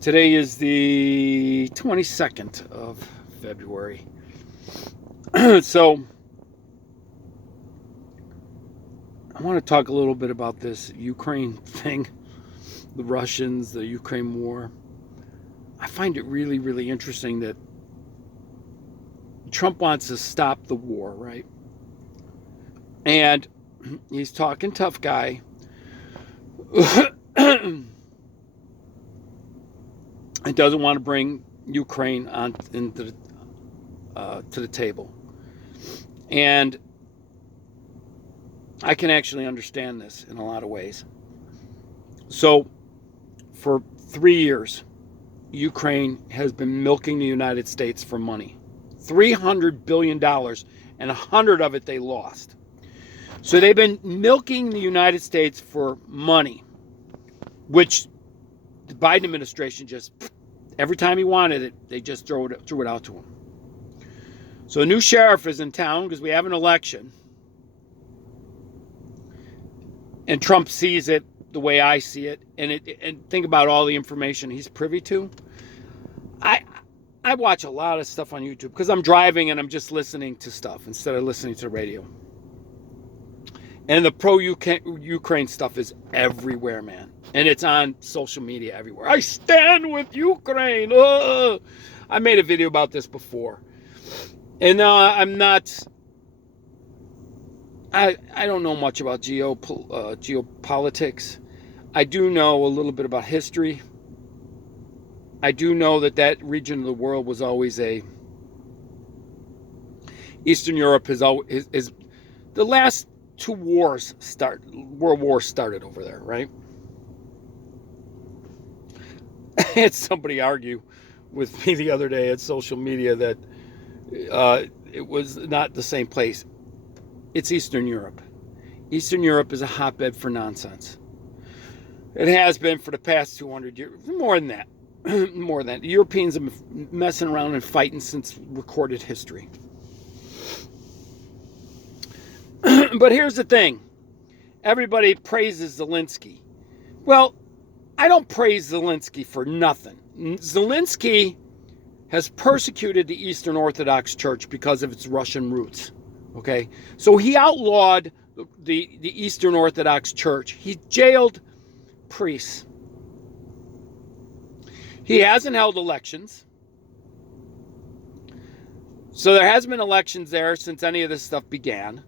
Today is the 22nd of February. So, I want to talk a little bit about this Ukraine thing, the Russians, the Ukraine war. I find it really, really interesting that Trump wants to stop the war, right? And he's talking tough guy. He doesn't want to bring Ukraine on into to the table, and I can actually understand this in a lot of ways. So, for 3 years, Ukraine has been milking the United States for money, $300 billion, and 100 of it they lost. So they've been milking the United States for money, which the Biden administration just, every time he wanted it, they just threw it out to him. So a new sheriff is in town because we have an election. And Trump sees it the way I see it. And think about all the information he's privy to. I watch a lot of stuff on YouTube because I'm driving and I'm just listening to stuff instead of listening to the radio. And the pro-Ukraine stuff is everywhere, man. And it's on social media everywhere. I stand with Ukraine. I made a video about this before. And I'm not... I don't know much about geopolitics. I do know a little bit about history. I do know that region of the world was always Eastern Europe is the last two world wars started over there, right? I had somebody argue with me the other day at social media that it was not the same place. It's Eastern Europe. Eastern Europe is a hotbed for nonsense. It has been for the past 200 years. More than that. More than that. The Europeans have been messing around and fighting since recorded history. But here's the thing. Everybody praises Zelinski. Well, I don't praise Zelinski for nothing. Zelinski has persecuted the Eastern Orthodox Church because of its Russian roots. Okay? So he outlawed the Eastern Orthodox Church. He jailed priests. He hasn't held elections. So there hasn't been elections there since any of this stuff began.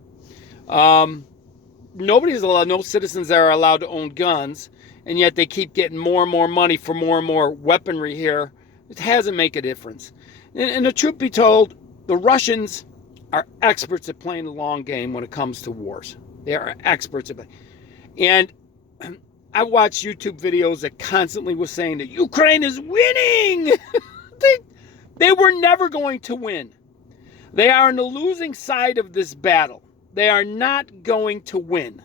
Nobody's allowed, no citizens there are allowed to own guns, and yet they keep getting more and more money for more and more weaponry here. It hasn't made a difference. And the truth be told, the Russians are experts at playing the long game when it comes to wars. They are experts at it. And I watched YouTube videos that constantly was saying that Ukraine is winning. They were never going to win. They are on the losing side of this battle. They are not going to win.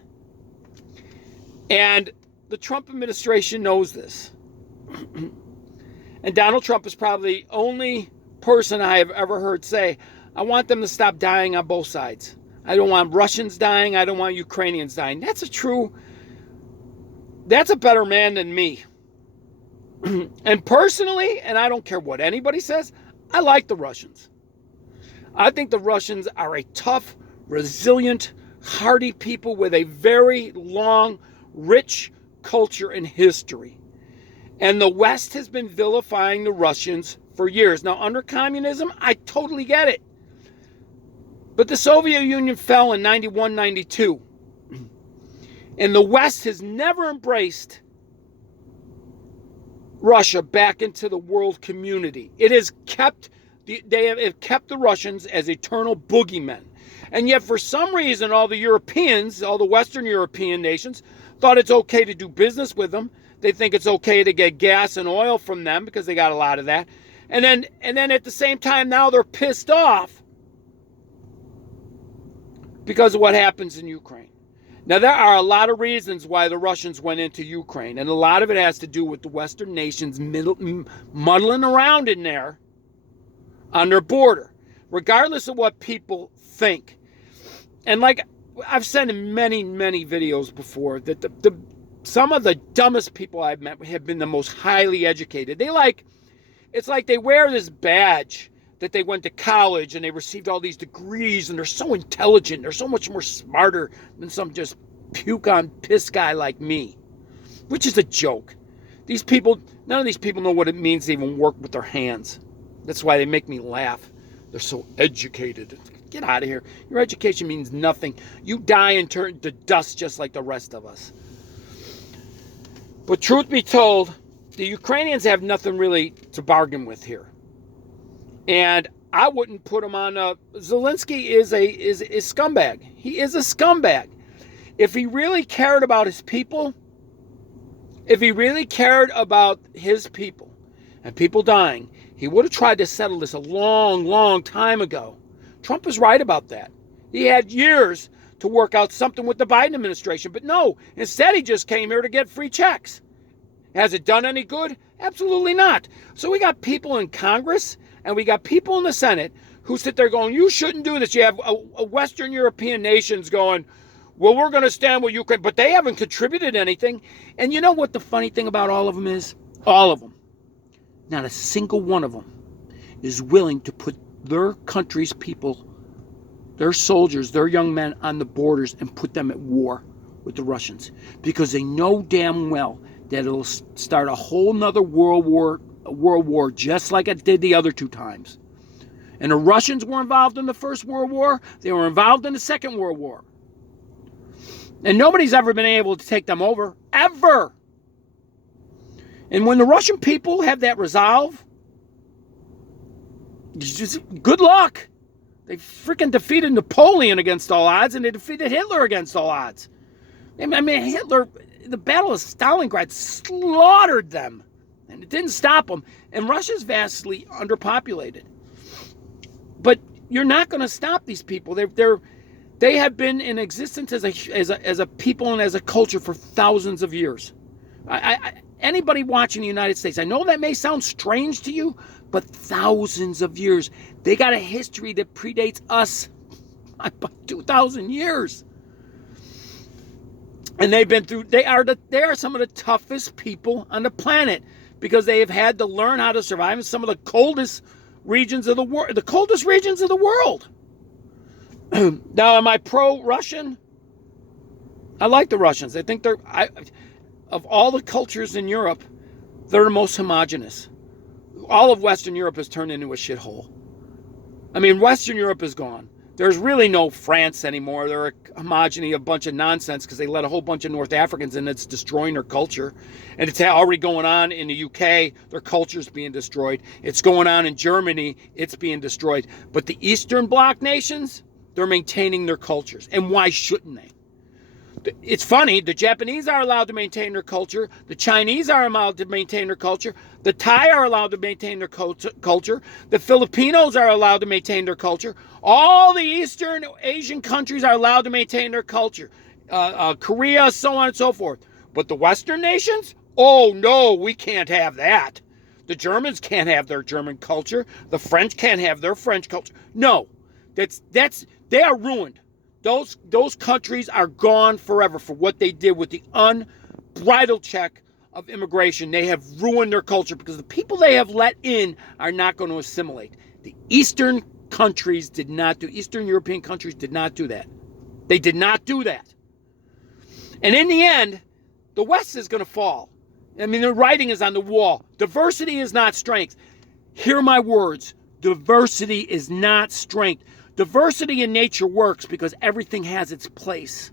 And the Trump administration knows this. And Donald Trump is probably the only person I have ever heard say, I want them to stop dying on both sides. I don't want Russians dying. I don't want Ukrainians dying. That's a better man than me. And personally, and I don't care what anybody says, I like the Russians. I think the Russians are a tough, resilient, hardy people with a very long, rich culture and history. And the West has been vilifying the Russians for years. Now, under communism, I totally get it. But the Soviet Union fell in 91, 92. And the West has never embraced Russia back into the world community. It has kept, they have kept the Russians as eternal boogeymen. And yet, for some reason, all the Europeans, all the Western European nations, thought it's okay to do business with them. They think it's okay to get gas and oil from them because they got a lot of that. And then at the same time, now they're pissed off because of what happens in Ukraine. Now, there are a lot of reasons why the Russians went into Ukraine, and a lot of it has to do with the Western nations muddling around in there on their border, regardless of what people think. And like I've said in many, many videos before, that some of the dumbest people I've met have been the most highly educated. It's like they wear this badge that they went to college and they received all these degrees and they're so intelligent. They're so much more smarter than some just puke on piss guy like me, which is a joke. These people, none of these people know what it means to even work with their hands. That's why they make me laugh. They're so educated. Get out of here. Your education means nothing. You die and turn to dust just like the rest of us. But truth be told, the Ukrainians have nothing really to bargain with here. And I wouldn't put him on Zelensky is a scumbag. He is a scumbag. If he really cared about his people, and people dying, he would have tried to settle this a long, long time ago. Trump is right about that. He had years to work out something with the Biden administration, but no, instead he just came here to get free checks. Has it done any good? Absolutely not. So we got people in Congress and we got people in the Senate who sit there going, you shouldn't do this. You have a Western European nations going, well, we're going to stand with Ukraine, but they haven't contributed anything. And you know what the funny thing about all of them is? All of them. Not a single one of them is willing to put their country's people, their soldiers, their young men on the borders and put them at war with the Russians. Because they know damn well that it'll start a whole nother world war just like it did the other two times. And the Russians were involved in the First World War. They were involved in the Second World War. And nobody's ever been able to take them over. Ever. And when the Russian people have that resolve, good luck. They freaking defeated Napoleon against all odds, and they defeated Hitler against all odds. I mean, Hitler, the Battle of Stalingrad slaughtered them, and it didn't stop them. And Russia's vastly underpopulated. But you're not going to stop these people. They have been in existence as a people and as a culture for thousands of years. Anybody watching the United States, I know that may sound strange to you, but thousands of years. They got a history that predates us by 2,000 years. And they are some of the toughest people on the planet because they have had to learn how to survive in some of the coldest regions of the world. Now, am I pro-Russian? I like the Russians. I think of all the cultures in Europe, they're the most homogenous. All of Western Europe has turned into a shithole. I mean, Western Europe is gone. There's really no France anymore. They're a homogeny, a bunch of nonsense because they let a whole bunch of North Africans in. It's destroying their culture. And it's already going on in the UK. Their culture's being destroyed. It's going on in Germany. It's being destroyed. But the Eastern Bloc nations, they're maintaining their cultures. And why shouldn't they? It's funny, the Japanese are allowed to maintain their culture. The Chinese are allowed to maintain their culture. The Thai are allowed to maintain their culture. The Filipinos are allowed to maintain their culture. All the Eastern Asian countries are allowed to maintain their culture. Korea, so on and so forth. But the Western nations? Oh no, we can't have that. The Germans can't have their German culture. The French can't have their French culture. No, they are ruined. Those countries are gone forever for what they did with the unbridled check of immigration. They have ruined their culture because the people they have let in are not going to assimilate. The Eastern European countries did not do that. They did not do that. And in the end, the West is going to fall. I mean, the writing is on the wall. Diversity is not strength. Hear my words. Diversity is not strength. Diversity in nature works because everything has its place.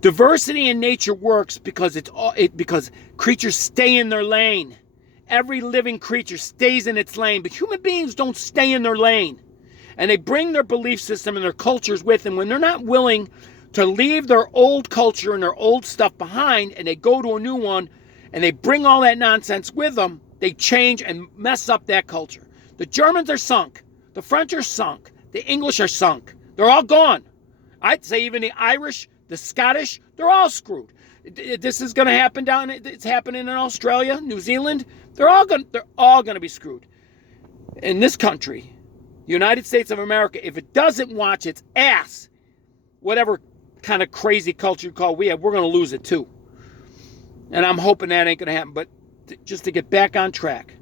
Diversity in nature works because because creatures stay in their lane. Every living creature stays in its lane, but human beings don't stay in their lane. And they bring their belief system and their cultures with them. When they're not willing to leave their old culture and their old stuff behind, and they go to a new one, and they bring all that nonsense with them, they change and mess up that culture. The Germans are sunk. The French are sunk. The English are sunk. They're all gone. I'd say even the Irish, the Scottish, they're all screwed. This is going to happen it's happening in Australia, New Zealand. They're all going to be screwed. In this country, the United States of America, if it doesn't watch its ass, whatever kind of crazy culture call we have, we're going to lose it too. And I'm hoping that ain't going to happen. But just to get back on track,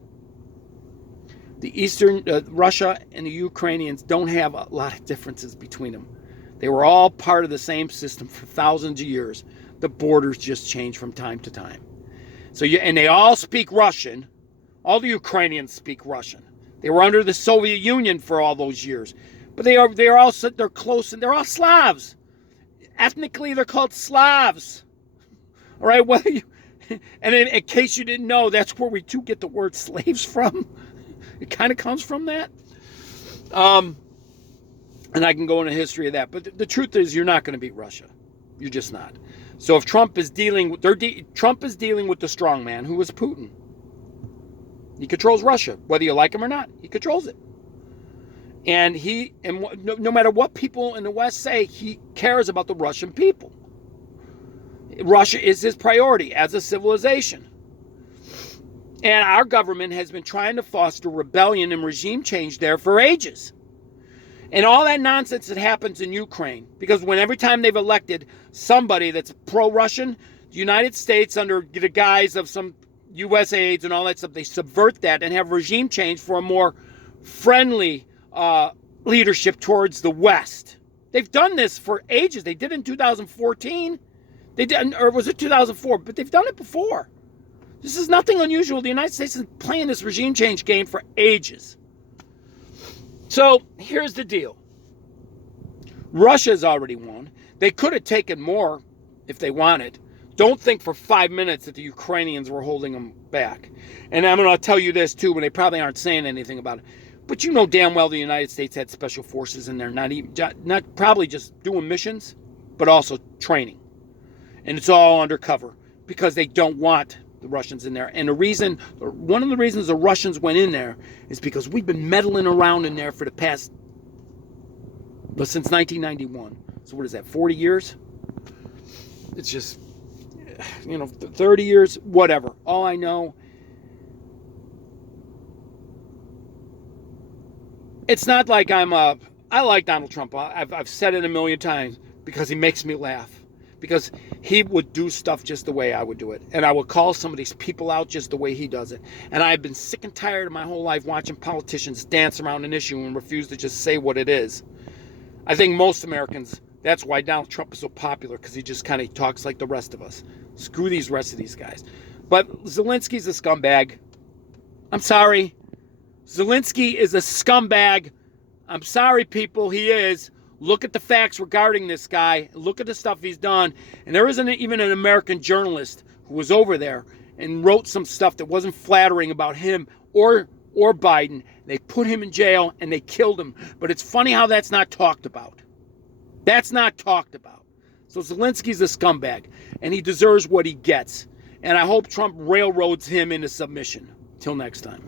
the Eastern, Russia and the Ukrainians don't have a lot of differences between them. They were all part of the same system for thousands of years. The borders just change from time to time. So and they all speak Russian. All the Ukrainians speak Russian. They were under the Soviet Union for all those years. But they're close, and they're all Slavs. Ethnically, they're called Slavs. All right, and in case you didn't know, that's where we too get the word slaves from. It kind of comes from that. And I can go into history of that. But the truth is, you're not going to beat Russia. You're just not. So if Trump is dealing with the strong man, who is Putin. He controls Russia, whether you like him or not. He controls it. And no matter what people in the West say, he cares about the Russian people. Russia is his priority as a civilization. And our government has been trying to foster rebellion and regime change there for ages. And all that nonsense that happens in Ukraine, because every time they've elected somebody that's pro-Russian, the United States, under the guise of some U.S. aids and all that stuff, they subvert that and have regime change for a more friendly leadership towards the West. They've done this for ages. They did it in 2014. They did, or was it 2004? But they've done it before. This is nothing unusual. The United States has been playing this regime change game for ages. So here's the deal. Russia's already won. They could have taken more if they wanted. Don't think for 5 minutes that the Ukrainians were holding them back. And I'm going to tell you this too, but they probably aren't saying anything about it. But you know damn well the United States had special forces in there, not probably just doing missions, but also training. And it's all undercover because they don't want the Russians in there. And one of the reasons the Russians went in there is because we've been meddling around in there for the past, since 1991. So what is that, 40 years? It's just, 30 years, whatever. All I know, it's not like I like Donald Trump. I've said it a million times because he makes me laugh. Because he would do stuff just the way I would do it. And I would call some of these people out just the way he does it. And I've been sick and tired of my whole life watching politicians dance around an issue and refuse to just say what it is. I think most Americans, that's why Donald Trump is so popular, because he just kind of talks like the rest of us. Screw these rest of these guys. But Zelinski's a scumbag. I'm sorry. Zelensky is a scumbag. I'm sorry, people, he is. Look at the facts regarding this guy. Look at the stuff he's done. And there isn't even an American journalist who was over there and wrote some stuff that wasn't flattering about him or Biden. They put him in jail and they killed him. But it's funny how that's not talked about. That's not talked about. So Zelensky's a scumbag, and he deserves what he gets. And I hope Trump railroads him into submission. Till next time.